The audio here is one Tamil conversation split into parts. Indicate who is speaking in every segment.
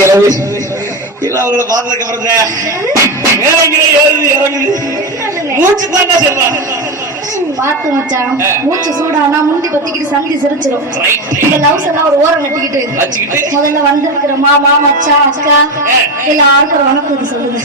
Speaker 1: சாமி இல்ல அவங்கள பார்த்ததுக்கு அப்புறம் தான் மேலங்கிற ஏறுது இறங்குது. மூச்சு தாண்டா செல்வான்
Speaker 2: பார்த்து மச்சான்.
Speaker 1: ஆ.
Speaker 2: மூச்சு சூடானா முந்தி பத்திக்கிட்டு சந்தி சிரிச்சிரும். இந்த லவ்ஸ் எல்லாம் ஒரு ஓரம் கட்டிக்கிட்டு. முதல்ல வந்திருக்கிற மாமா மச்சான் அக்கா. எல்லாருக்கும் வணக்கம் சொல்லுங்க.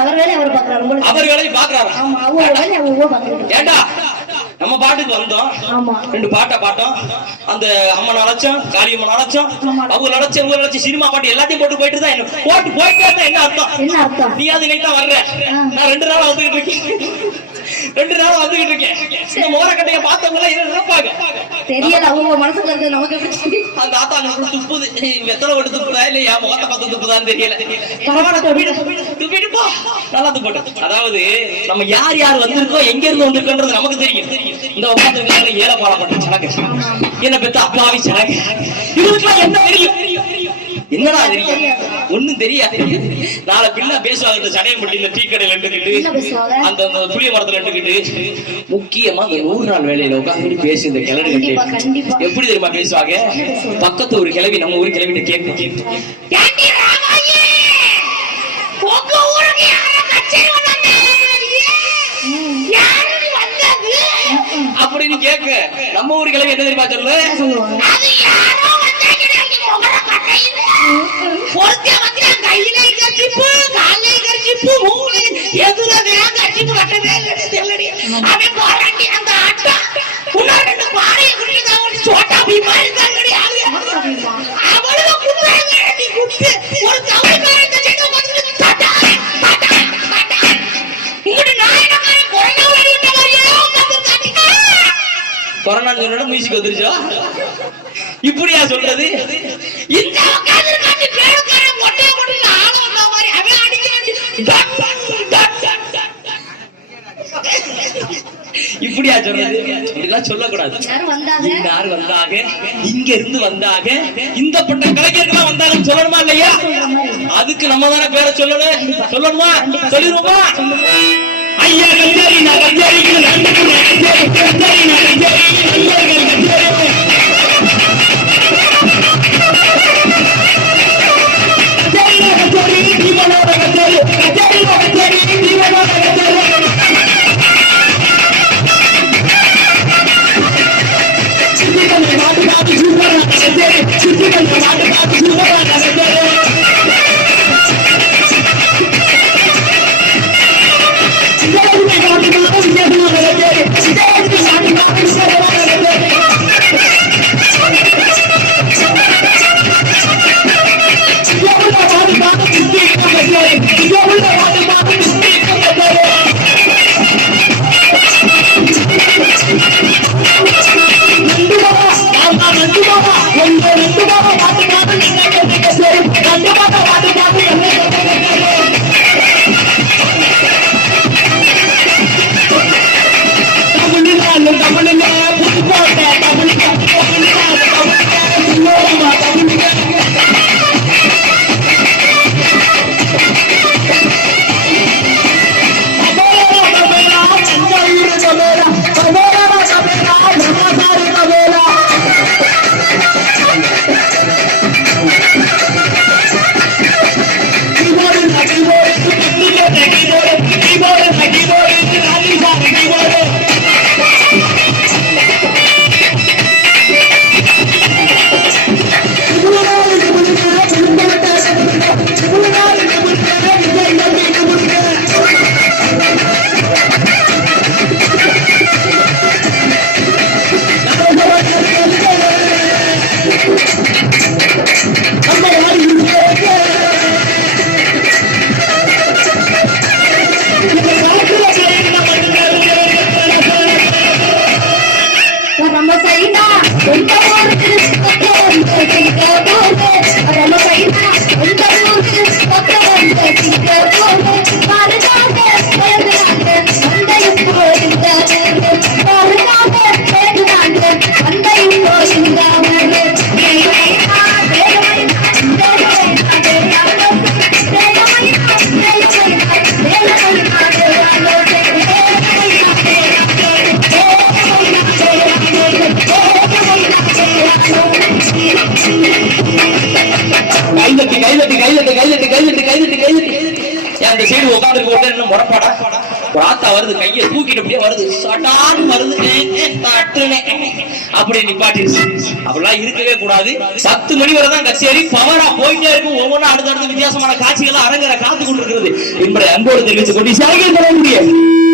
Speaker 2: அவர் வேலையை அவர் பாக்குறாரு
Speaker 1: அவர் வேலையை
Speaker 2: ஆமா
Speaker 1: ஏண்டா? நம்ம பாட்டுக்கு வந்தோம். ரெண்டு பாட்டை பாட்டோம். அந்த அம்மன் அழைச்சோம் காளியம்மன் அழைச்சோம். அவங்க அழைச்ச இவங்க அழைச்ச சினிமா பாட்டு எல்லாத்தையும் போட்டு போயிட்டு தான் என்ன? போட்டு போயிட்டே இருந்தா என்ன அர்த்தம்? நீ அது இன்னைக்கு தான் வர்ற?
Speaker 2: ஆ.
Speaker 1: நான் ரெண்டு நாளா வந்துகிட்டு இருக்கேன். ரெண்டு நாளா வந்துகிட்டு இருக்கேன். இந்த மோரக்கட்டைய பார்த்தவங்க எல்லாம் நினைப்பாங்க?
Speaker 2: தெரியல அவங்க மனசுக்குள்ள இருக்கிறது நமக்கு?
Speaker 1: அந்த ஆத்தா வந்து துப்புது வெத்தலை விட்டு துப்புதா இல்ல என் முகத்தை பார்த்து துப்புதான்னு தெரியல.
Speaker 2: கரெக்டா
Speaker 1: துப்பிடு, துப்பிடு, நல்லா துப்பட்டும் அதாவது நம்ம யார் யார் வந்திருக்கோம் எங்க இருந்து வந்திருக்கோன்றது நமக்கு தெரியும். இந்த உட்காந்துருக்காங்க ஏழை பாடப்பட்ட சடங்கு. என்ன பெத்த அப்பாவி சடங்கு? இதுக்கெல்லாம் என்ன தெரியும்? என்னடா தெரியும்? ஒண்ணும் தெரியாது. நாளை பிள்ளை பேசுவாங்க இந்த சடையம்பட்டியில டீ கடையில
Speaker 2: பேசுவாங்க?
Speaker 1: அந்த அந்த புளிய மரத்துல நின்றுக்கிட்டு முக்கியமா இந்த நூறு நாள் வேலையில உட்காந்து பேசி இந்த கிளறி. எப்படி தெரியுமா பேசுவாங்க? பக்கத்து ஒரு கிளவி நம்ம ஊர் கிளவிட்ட கேட்கும்? அப்படின்னு கேட்க நம்ம ஊர் கிளவி என்ன தெரியுமா சொல்லு
Speaker 3: கட்டையில. ஒருத்தன் வந்தான், கையில கர்ச்சிப்பு, கால்ல கர்ச்சிப்பு, மூக்குல எதுல வேக கர்ச்சிப்பு கட்டவே இல்லைன்னு தெரியலடி. அவன் போறான்டி, அந்த ஆட்டம். இன்னும் ரெண்டு பாறையை குடிக்குது, அவன் சோட்டா பீமா இருந்தாங்கடி, ஆளு. நீ ஒரு கொரோனா விட்ட
Speaker 1: சொன்னா மியூசிக் வந்துருச்சோ இப்படியா சொல்றது
Speaker 3: இந்த பேருக்காரன் ஆள வந்த மாதிரி அவன்.
Speaker 1: இப்படியா சொல்றது? இதெல்லாம் சொல்லக்கூடாது. ஆறு வந்தாக இங்க இருந்து வந்தாக இந்த பட்ட கலைஞர்கள் வந்தாங்கன்னு சொல்லணுமா இல்லையா? அதுக்கு நம்ம தானே பேரை சொல்லணும். சொல்லணுமா? சொல்லிடுவோமா? ஐயா கைதட்டி கைதட்டி கைதட்டி கைதட்டி கைதட்டி கைதட்டி. கைதட்டி ஏன் அந்த சைடு உட்காந்துருக்க உடனே என்ன முறப்பாடா? ஒரு வருது கையை தூக்கிட்டு அப்படியே வருது. சடான்னு வருது. ஏ, அப்படியே நிப்பாட்டிருச்சு. அப்படிலாம் இருக்கவே கூடாது. பத்து மணி வரை தான் கச்சேரி. பவரா போயிட்டே இருக்கும். ஒவ்வொன்றும் அடுத்தடுத்து வித்தியாசமான காட்சிகள் அரங்கரை காத்து கொண்டிருக்கிறது என்பதை அன்போடு தெரிவித்துக் கொண்டு சாகிய தர முடியும்.